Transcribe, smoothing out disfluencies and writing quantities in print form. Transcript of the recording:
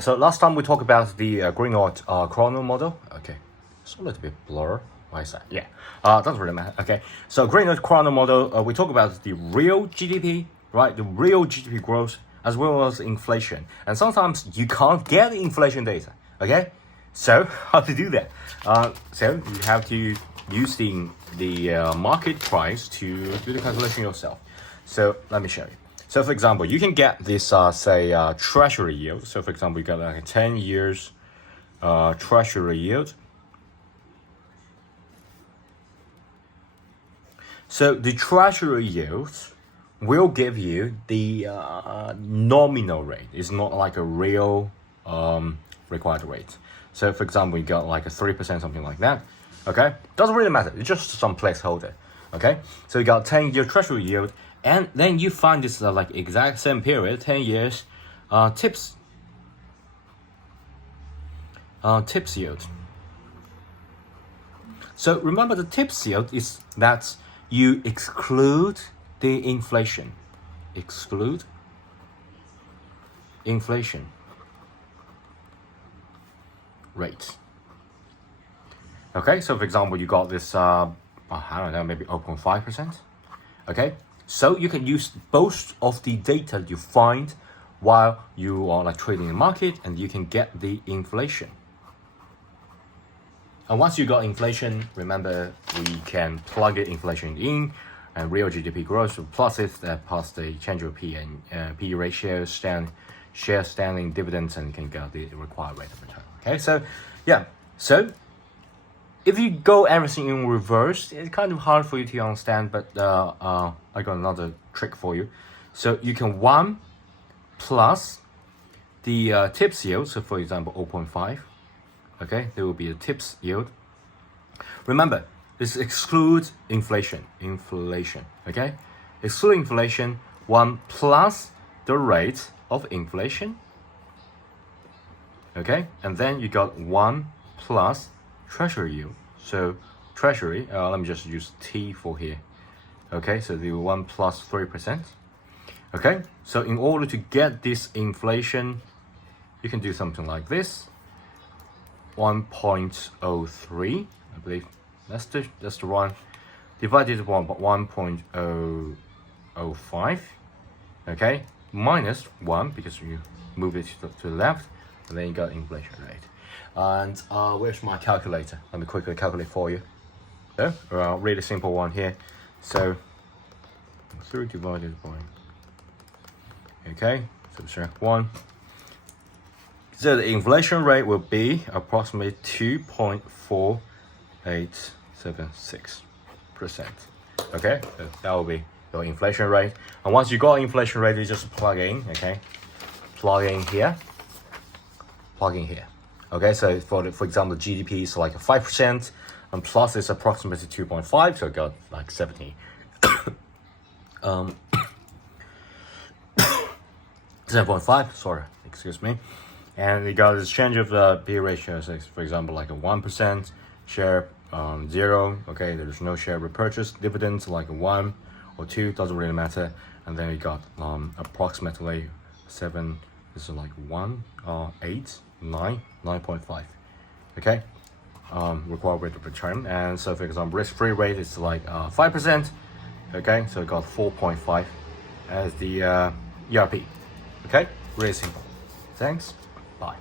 So last time we talked about the Greenwald chrono model. Okay, it's a little bit blur. Why is that? Yeah, doesn't really matter. Okay, so Greenwald chrono model, we talk about the real GDP, right? The real GDP growth as well as inflation. And sometimes you can't get inflation data. Okay, so how to do that? So you have to use the market price to do the calculation yourself. So let me show you. So for example, you can get this, treasury yield. So for example, you got like a 10 years treasury yield. So the treasury yield will give you the nominal rate. It's not like a real required rate. So for example, you got like a 3%, something like that. Okay, doesn't really matter. It's just some placeholder. Okay, so you got 10-year treasury yield. And then you find this like exact same period, 10 years, tips yield. So remember, the tips yield is that you exclude the inflation. Exclude inflation rate. Okay, so for example, you got this, I don't know, maybe 0.5%. Okay. So you can use both of the data you find while you are like trading the market, and you can get the inflation. And once you got inflation, remember we can plug the inflation in, and real GDP growth plus it plus the change of P and P ratio, share standing dividends, and you can get the required rate of return. Okay, so yeah, so if you go everything in reverse, it's kind of hard for you to understand, but I got another trick for you. So you can 1 plus the tips yield. So for example, 0.5. Okay, there will be a tips yield. Remember, this excludes inflation. Okay, excluding inflation, 1 plus the rate of inflation. Okay, and then you got 1 plus treasury yield. So treasury, let me just use T for here. Okay, so the 1 plus 3%. Okay, so in order to get this inflation, you can do something like this. 1.03, I believe that's the one, divided by 1.005. Okay, minus 1 because you move it to the left, and then you got inflation rate. And where's my calculator? Let me quickly calculate for you. So, really simple one here. So 3 divided by, okay, subtract 1. So the inflation rate will be approximately 2.4876%. Okay, so that will be your inflation rate. And once you got inflation rate, you just plug in. Okay, plug in here. Okay, so for example, GDP is like 5%, and plus is approximately 2.5, so I got like 70. 7.5, sorry, excuse me. And you got this change of the P ratio, so for example, like a 1%, share 0, okay, there's no share repurchase, dividends like a 1 or 2, doesn't really matter. And then you got approximately 7, this is like 1, 8, 9.5. Okay, required rate of return. And so for example, risk-free rate is like 5%. Okay, so it got 4.5 as the ERP. Okay, really simple. Thanks, bye.